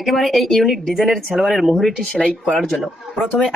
একেবারে এই ইউনিক ডিজাইনের সালোয়ারের মুহুরিটি সেলাই করার জন্য প্রথমে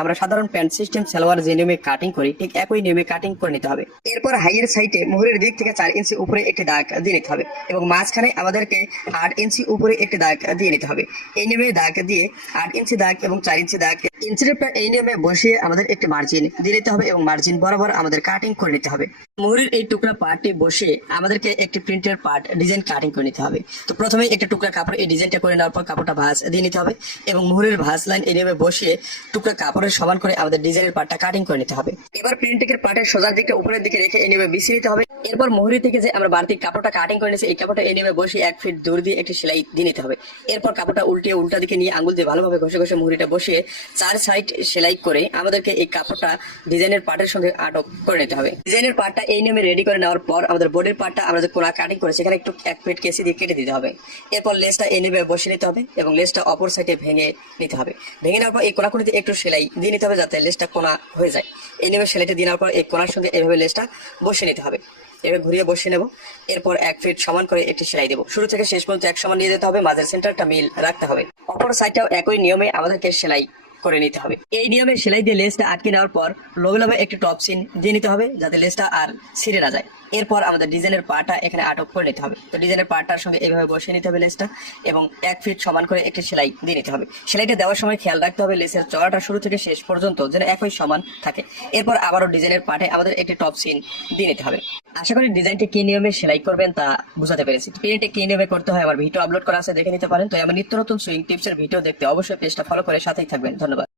আমরা সাধারণ প্যান্ট সিস্টেম সালোয়ার যে নিয়মে কাটিং করি ঠিক একই নিয়মে কাটিং করে নিতে হবে। এরপর হাইয়ের সাইডে মুহুরের দিক থেকে 4 ইঞ্চি উপরে একটি দাগ দিয়ে নিতে হবে এবং মাঝখানে আমাদেরকে 8 ইঞ্চি উপরে একটি দাগ দিয়ে নিতে হবে। এই নিয়মে দাগ দিয়ে 8 ইঞ্চি দাগ এবং 4 ইঞ্চি দাগ ইঞ্চির এই নিয়মে বসিয়ে আমাদের একটি মার্জিন দিয়ে নিতে হবে এবং মার্জিন বরাবর আমাদের কাটিং করে নিতে হবে। মুহুরির এই টুকরা পার্টটি বসে আমাদেরকে একটি প্রিন্টের পার্ট ডিজাইন কাটিং করে নিতে হবে। তো প্রথমে একটা টুকরা কাপড় এই ডিজাইনটা করে নেওয়ার পর কাপড়টা ভাঁজ দিয়ে নিতে হবে এবং মুহুরের ভাঁজ লাইন এই নিয়মে বসিয়ে টুকরা কাপড়ের সমান করে আমাদের ডিজাইনের পার্টটা কাটিং করে নিতে হবে। এবার প্রিন্টের পার্টের সোজা দিকটা উপরের দিকে রেখে এই নিয়মে বিছিয়ে নিতে হবে। এরপর মুহুরি থেকে যে আমরা বাড়তি কাপড়টা কাটিং করে নিয়েছি এই কাপড়টা এই নিয়মে বসিয়ে 1 ফিট দূর দিয়ে একটি সেলাই দিয়ে নিতে হবে। এরপর কাপড়টা উল্টা দিকে নিয়ে আঙ্গুল দিয়ে ভালোভাবে ঘষে ঘষে মুহুরিটা বসিয়ে 4 সাইড সেলাই করে আমাদেরকে এই কাপড়টা ডিজাইনের পার্টের সঙ্গে আটক করে নিতে হবে। ডিজাইনের পার্টটা এই নিয়মে রেডি করে নেওয়ার পর আমাদের বডির পার্টটা আমরা যে কোনা কাটিং করে সেখানে একটু 1 ফিট কেসি দিয়ে কেটে দিতে হবে। এরপর লেসটা এই নিয়মে বসিয়ে নিতে হবে এবং লেসটা অপর সাইডে ভেঙে নিতে হবে। ভেঙে নেওয়ার পর এই কোনাকুনিতে একটু সেলাই দিয়ে নিতে হবে যাতে লেসটা কোনা হয়ে যায়। এই নিয়মে সেলাইটা দিয়ে নেওয়ার পর এই কোনার সঙ্গে এইভাবে লেসটা বসিয়ে নিতে হবে। এবার ঘুরিয়ে বসিয়ে নেব। এরপর 1 ফিট সমান করে একটি সেলাই দেবো। শুরু থেকে শেষ পর্যন্ত এক সমান নিয়ে যেতে হবে, মাঝের সেন্টারটা মিল রাখতে হবে। অপর সাইডটাও একই নিয়মে আমাদেরকে সেলাই করে নিতে হবে। এই নিয়মে সেলাই দিয়ে লেসটা আটকে নেওয়ার পর লোবে একটি টপ সিন দিয়ে নিতে হবে যাতে লেসটা আর ছিঁড়ে না যায়। এরপর আমাদের ডিজাইনের পার্টটা এখানে আটক করে নিতে হবে। তো ডিজাইনের পার্টটার সঙ্গে এইভাবে বসিয়ে নিতে হবে লেসটা এবং 1 ফিট সমান করে একটি সেলাই দিয়ে নিতে হবে। সেলাইটা দেওয়ার সময় খেয়াল রাখতে হবে লেসের চড়াটা শুরু থেকে শেষ পর্যন্ত যেন একই সমান থাকে। এরপর আবারও ডিজাইনের পার্টে আমাদের একটি টপ সিন দিয়ে নিতে হবে। আশা করি ডিজাইনটি কি নিয়মে সেলাই করবেন তা বুঝাতে পেরেছি। প্রিন্টে কি নিয়মে করতে হয় আমার ভিডিও আপলোড করা আছে, দেখে নিতে পারেন। তো আমার নিত্য নতুন সুইং টিপসের ভিডিও দেখতে অবশ্যই পেজটা ফলো করে সাথেই থাকবেন। ধন্যবাদ।